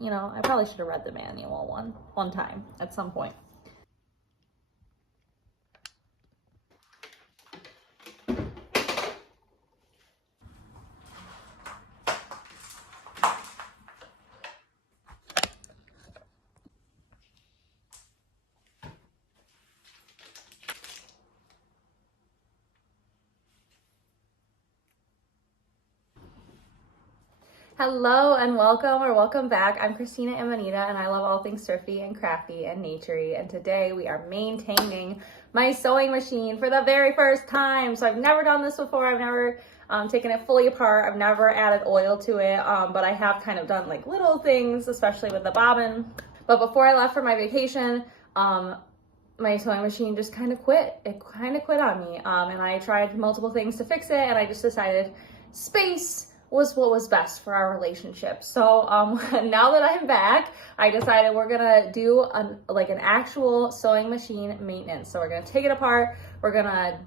you know, I probably should have read the manual one time at some point. Hello and welcome back. I'm Christina and Manita, and I love all things thrifty and crafty and naturey. And today we are maintaining my sewing machine for the very first time. So I've never done this before. I've never taken it fully apart. I've never added oil to it, but I have kind of done like little things, especially with the bobbin. But before I left for my vacation, my sewing machine just kind of quit. It kind of quit on me, and I tried multiple things to fix it, and I just decided space was what was best for our relationship. So now that I'm back, I decided we're gonna do an actual sewing machine maintenance. So we're gonna take it apart, we're gonna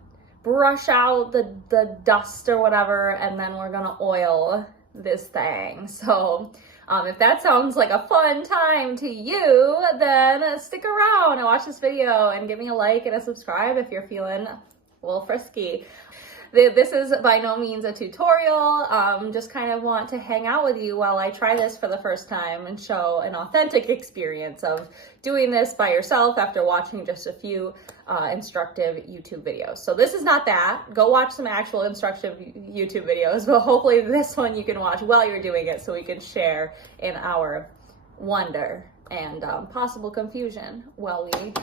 brush out the dust or whatever, and then we're gonna oil this thing. So if that sounds like a fun time to you, then stick around and watch this video and give me a like and a subscribe if you're feeling a little frisky. This is by no means a tutorial, just kind of want to hang out with you while I try this for the first time and show an authentic experience of doing this by yourself after watching just a few instructive YouTube videos. So this is not that. Go watch some actual instructive YouTube videos, but hopefully this one you can watch while you're doing it so we can share in our wonder and possible confusion while we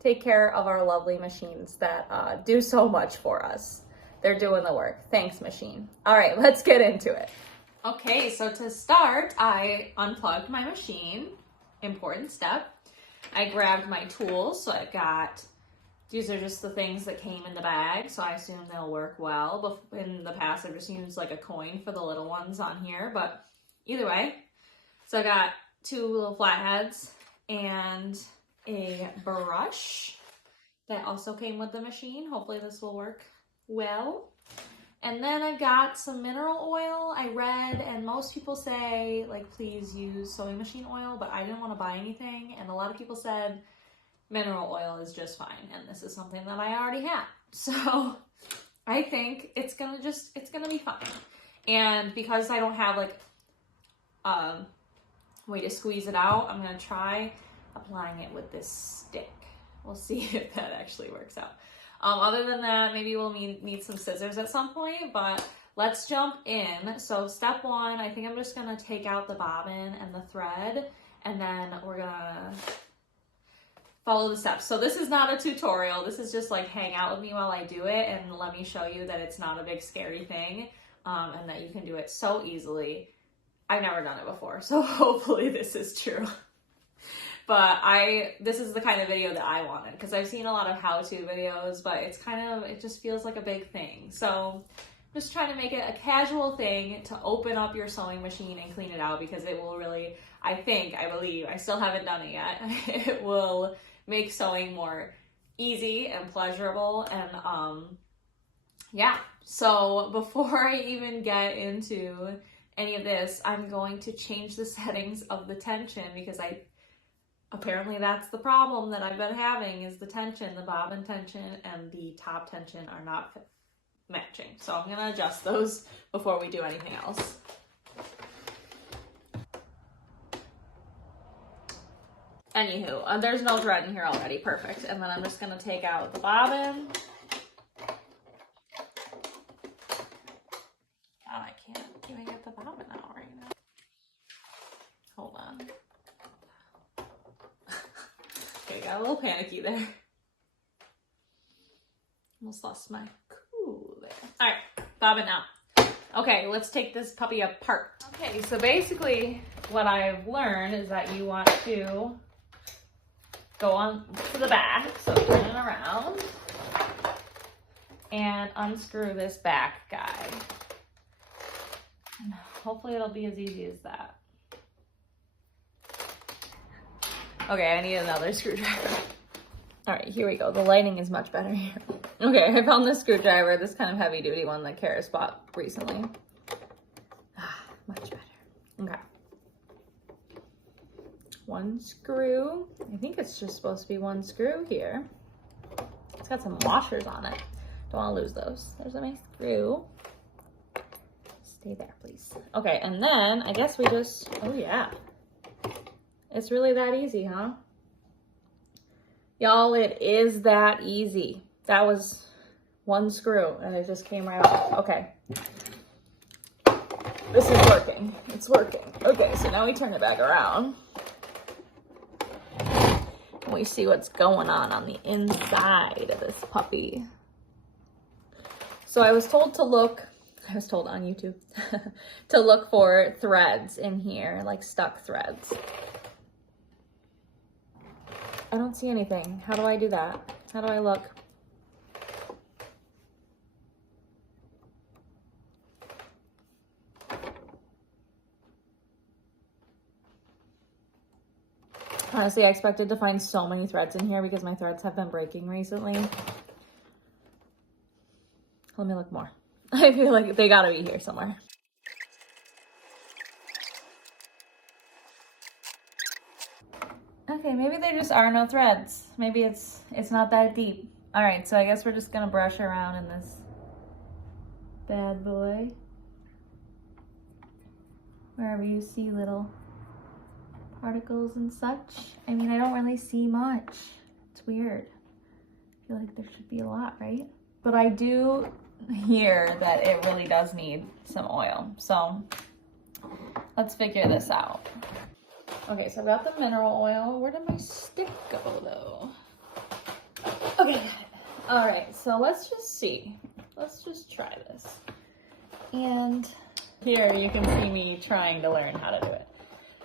take care of our lovely machines that do so much for us. They're doing the work. Thanks, machine. All right, let's get into it. Okay, so to start, I unplugged my machine. Important step. I grabbed my tools. So I got, these are just the things that came in the bag, so I assume they'll work well. But in the past, I've just used like a coin for the little ones on here, but either way. So I got 2 little flatheads and a brush that also came with the machine. Hopefully this will work well. And then I got some mineral oil. I read, and most people say, like, please use sewing machine oil, but I didn't want to buy anything. And a lot of people said mineral oil is just fine. And this is something that I already have. So I think it's gonna be fine. And because I don't have like way to squeeze it out, I'm gonna try applying it with this stick. We'll see if that actually works out. Other than that, maybe we'll need some scissors at some point, but let's jump in. So step 1, I think I'm just gonna take out the bobbin and the thread, and then we're gonna follow the steps. So this is not a tutorial. This is just like hang out with me while I do it and let me show you that it's not a big scary thing, and that you can do it so easily. I've never done it before, so hopefully this is true. But this is the kind of video that I wanted, because I've seen a lot of how-to videos, but it just feels like a big thing. So I'm just trying to make it a casual thing to open up your sewing machine and clean it out, because it will really, I believe, I still haven't done it yet, it will make sewing more easy and pleasurable. And yeah, so before I even get into any of this, I'm going to change the settings of the tension, because apparently that's the problem that I've been having, is the tension. The bobbin tension and the top tension are not matching. So I'm gonna adjust those before we do anything else. Anywho, there's no thread in here already, perfect. And then I'm just gonna take out the bobbin. God, I can't even get the bobbin out right now. Hold on. Okay, got a little panicky there. Almost lost my cool there. All right, bobbin out. Okay, let's take this puppy apart. Okay, so basically what I've learned is that you want to go on to the back, so turn it around, and unscrew this back guy. And hopefully it'll be as easy as that. Okay, I need another screwdriver. All right, here we go. The lighting is much better here. Okay, I found this screwdriver, this kind of heavy duty one that Kara's bought recently. Much better. Okay. one screw. I think it's just supposed to be one screw here. It's got some washers on it. Don't want to lose those. There's a nice screw. Stay there, please. Okay, and then I guess we just, oh yeah. It's really that easy, huh? Y'all, it is that easy. That was one screw and it just came right off. Okay. This is working. It's working. Okay, so now we turn it back around. And we see what's going on the inside of this puppy. So I was told on YouTube, to look for threads in here, like stuck threads. I don't see anything. How do I do that? How do I look? Honestly, I expected to find so many threads in here because my threads have been breaking recently. Let me look more. I feel like they gotta be here somewhere. Okay, maybe there just are no threads. Maybe it's not that deep. All right, so I guess we're just gonna brush around in this bad boy. Wherever you see little particles and such. I mean, I don't really see much. It's weird. I feel like there should be a lot, right? But I do hear that it really does need some oil. So let's figure this out. Okay, so I've got the mineral oil. Where did my stick go though? Okay, got it. All right, so let's just see. Let's just try this. And here you can see me trying to learn how to do it.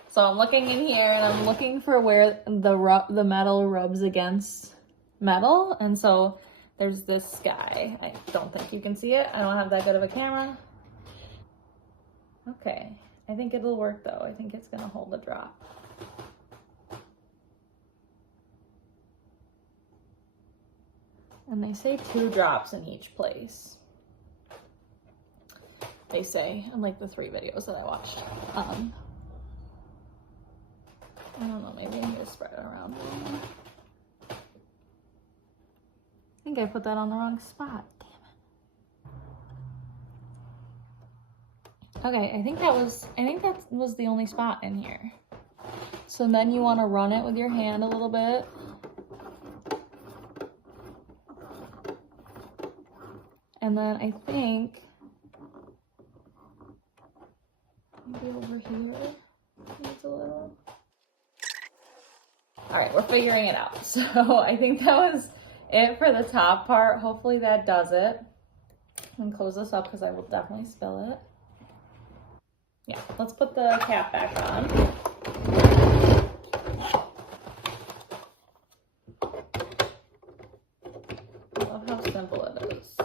So I'm looking in here and I'm looking for where the metal rubs against metal. And so there's this guy. I don't think you can see it. I don't have that good of a camera. Okay, I think it'll work though. I think it's gonna hold a drop. And they say 2 drops in each place. They say, unlike the 3 videos that I watched. I don't know, maybe I need to spread it around. I think I put that on the wrong spot. Damn it. Okay, I think that was the only spot in here. So then you want to run it with your hand a little bit. And then I think maybe over here needs a little. All right, we're figuring it out. So I think that was it for the top part. Hopefully that does it. I'm gonna close this up because I will definitely spill it. Yeah, let's put the cap back on. I love how simple it is.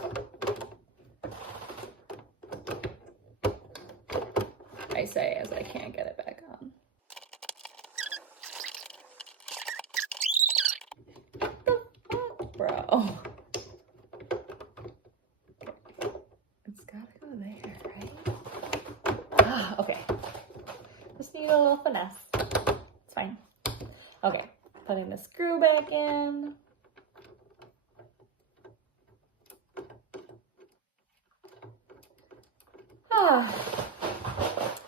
I say as I can't get it back on. Bro. It's gotta go there, right? Ah, okay. Just need a little finesse. It's fine. Okay, putting the screw back in.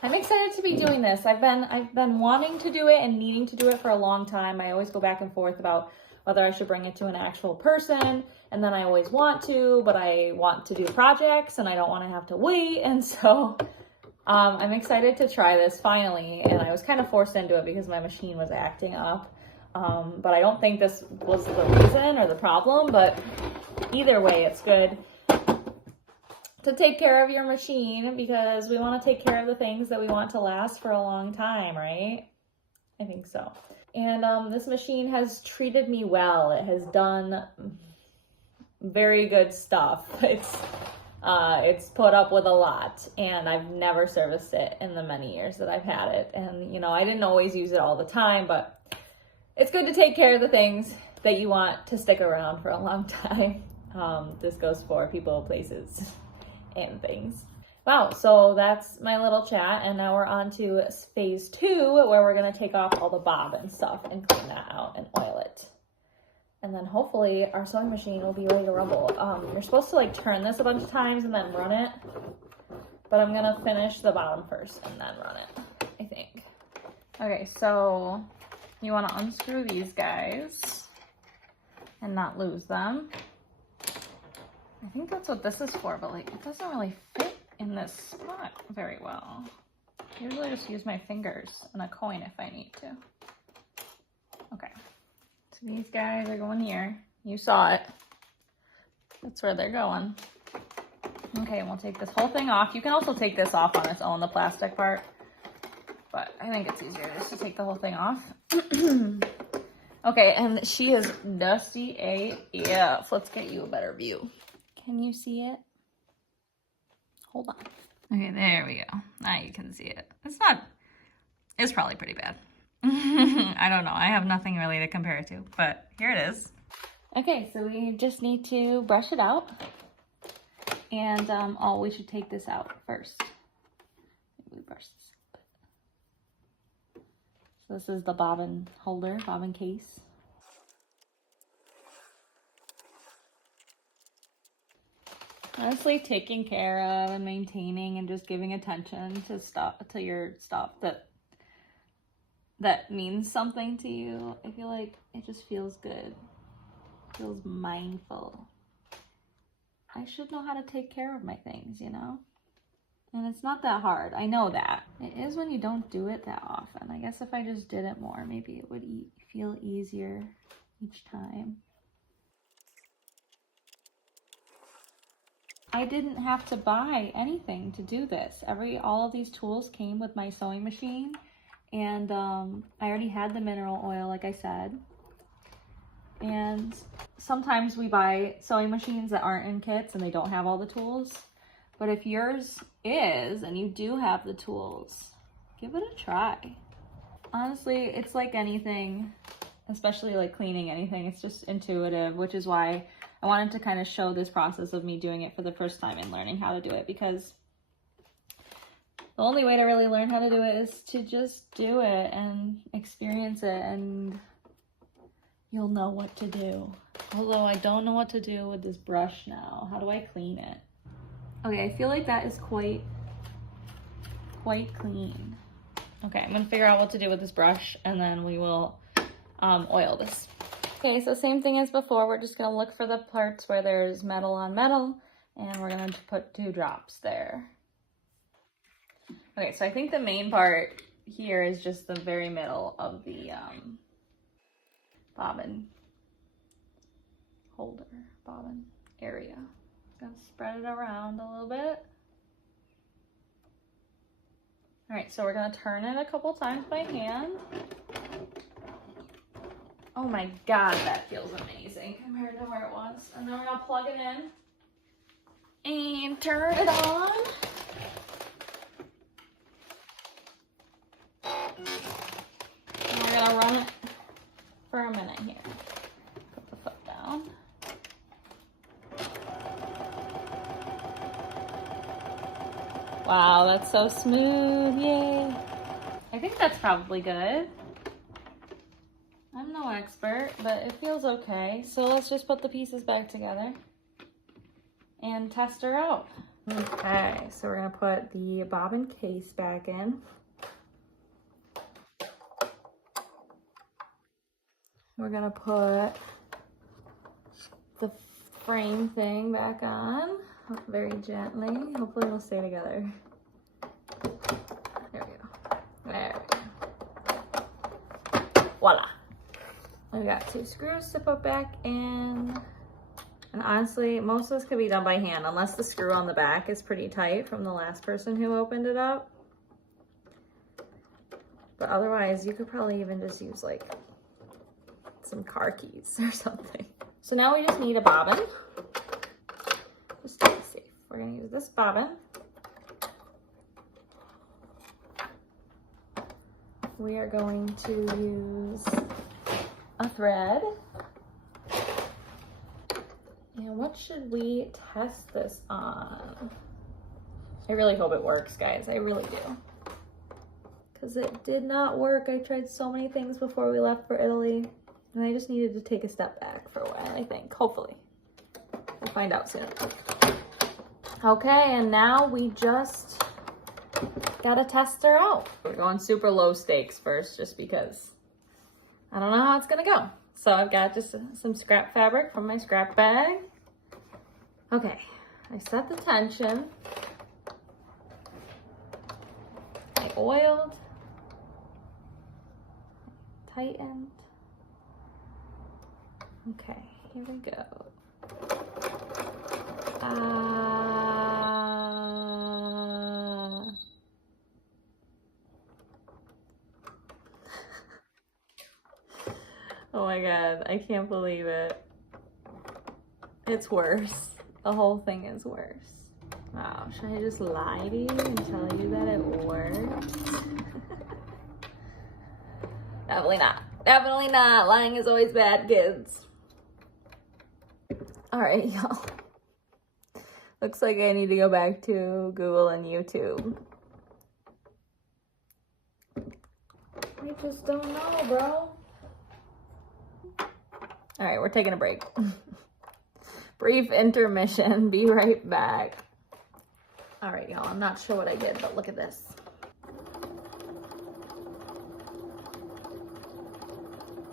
I'm excited to be doing this. I've been wanting to do it and needing to do it for a long time. I always go back and forth about whether I should bring it to an actual person, and then I always want to, but I want to do projects and I don't want to have to wait. And so I'm excited to try this finally, and I was kind of forced into it because my machine was acting up. But I don't think this was the reason or the problem, but either way, it's good to take care of your machine because we want to take care of the things that we want to last for a long time, right? I think so. And this machine has treated me well. It has done very good stuff. It's put up with a lot, and I've never serviced it in the many years that I've had it. And, you know, I didn't always use it all the time, but it's good to take care of the things that you want to stick around for a long time. This goes for people, places, and things. Wow, so that's my little chat, and now we're on to phase 2, where we're gonna take off all the bobbin stuff and clean that out and oil it. And then hopefully our sewing machine will be ready to rumble. You're supposed to like turn this a bunch of times and then run it, but I'm gonna finish the bottom first and then run it, I think. Okay, so you wanna unscrew these guys and not lose them. I think that's what this is for, but like it doesn't really fit in this spot very well. I usually just use my fingers and a coin if I need to. Okay, so these guys are going here. You saw it. That's where they're going. Okay, and we'll take this whole thing off. You can also take this off on its own, the plastic part, but I think it's easier just to take the whole thing off. Okay, and she is dusty AF. Let's get you a better view. Can you see it? Hold on. Okay, there we go. Now you can see it. It's probably pretty bad. I don't know. I have nothing really to compare it to, but here it is. Okay, so we just need to brush it out. And, we should take this out first. Maybe we brush this a bit. So this is the bobbin holder, bobbin case. Honestly, taking care of and maintaining and just giving attention to your stuff that means something to you. I feel like it just feels good. It feels mindful. I should know how to take care of my things, you know? And it's not that hard. I know that. It is when you don't do it that often. I guess if I just did it more, maybe it would feel easier each time. I didn't have to buy anything to do this. All of these tools came with my sewing machine, and I already had the mineral oil, like I said. And sometimes we buy sewing machines that aren't in kits and they don't have all the tools. But if yours is, and you do have the tools, give it a try. Honestly, it's like anything, especially like cleaning anything, it's just intuitive, which is why I wanted to kind of show this process of me doing it for the first time and learning how to do it, because the only way to really learn how to do it is to just do it and experience it, and you'll know what to do. Although I don't know what to do with this brush now. How do I clean it? Okay, I feel like that is quite clean. Okay, I'm gonna figure out what to do with this brush, and then we will oil this. Okay, so same thing as before. We're just gonna look for the parts where there's metal on metal, and we're gonna put 2 drops there. Okay, so I think the main part here is just the very middle of the bobbin holder, bobbin area. Gonna spread it around a little bit. All right, so we're gonna turn it a couple times by hand. Oh my God, that feels amazing compared to where it was. And then we're gonna plug it in and turn it on. And we're gonna run it for a minute here. Put the foot down. Wow, that's so smooth, yay. I think that's probably good. I'm no expert, but it feels okay. So let's just put the pieces back together and test her out. Okay, so we're gonna put the bobbin case back in. We're gonna put the frame thing back on very gently. Hopefully it'll stay together. There we go. There we go. Voila. We got 2 screws to put back in. And honestly, most of this could be done by hand, unless the screw on the back is pretty tight from the last person who opened it up. But otherwise, you could probably even just use like some car keys or something. So now we just need a bobbin. Just to be safe, we're gonna use this bobbin. We are going to use a thread. And what should we test this on? I really hope it works, guys. I really do. Because it did not work. I tried so many things before we left for Italy. And I just needed to take a step back for a while, I think. Hopefully. We'll find out soon. Okay, and now we just gotta test her out. We're going super low stakes first, just because I don't know how it's gonna go. So I've got just some scrap fabric from my scrap bag. Okay, I set the tension. I oiled. Tightened. Okay, here we go. Oh my god, I can't believe it. It's worse. The whole thing is worse. Wow, should I just lie to you and tell you that it works? Definitely not. Definitely not. Lying is always bad, kids. All right, y'all. Looks like I need to go back to Google and YouTube. I just don't know, bro. All right, we're taking a break. Brief intermission. Be right back. All right, y'all. I'm not sure what I did, but look at this.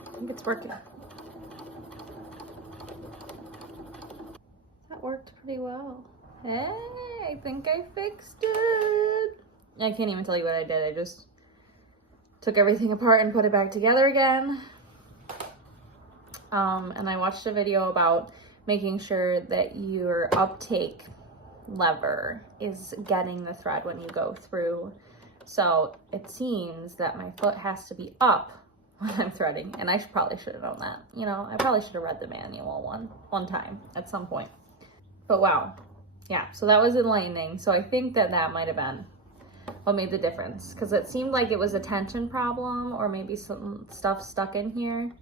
I think it's working. That worked pretty well. Hey, I think I fixed it. I can't even tell you what I did. I just took everything apart and put it back together again. And I watched a video about making sure that your uptake lever is getting the thread when you go through. So it seems that my foot has to be up when I'm threading, and I probably should have known that. You know, I probably should have read the manual one time at some point. But wow, yeah, so that was enlightening. So I think that might have been what made the difference, because it seemed like it was a tension problem or maybe some stuff stuck in here.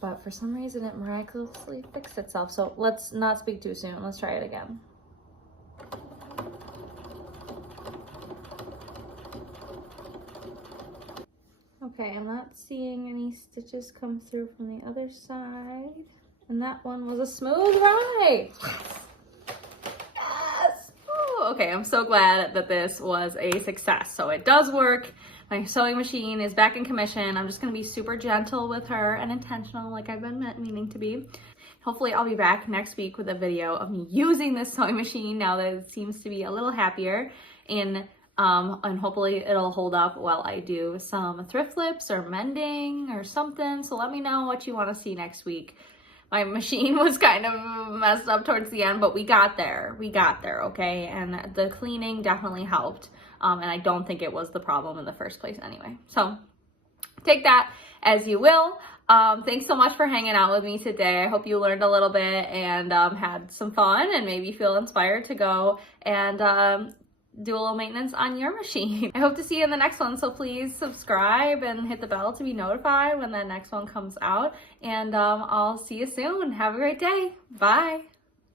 But for some reason it miraculously fixed itself. So let's not speak too soon. Let's try it again. Okay, I'm not seeing any stitches come through from the other side. And that one was a smooth ride. Yes! Ooh, okay, I'm so glad that this was a success. So it does work. My sewing machine is back in commission. I'm just gonna be super gentle with her and intentional like I've been meaning to be. Hopefully I'll be back next week with a video of me using this sewing machine now that it seems to be a little happier, and hopefully it'll hold up while I do some thrift flips or mending or something. So let me know what you want to see next week. My machine was kind of messed up towards the end, but we got there. We got there, okay? And the cleaning definitely helped. And I don't think it was the problem in the first place anyway. So take that as you will. Thanks so much for hanging out with me today. I hope you learned a little bit and had some fun and maybe feel inspired to go and do a little maintenance on your machine. I hope to see you in the next one, so please subscribe and hit the bell to be notified when the next one comes out. And I'll see you soon. Have a great day. Bye.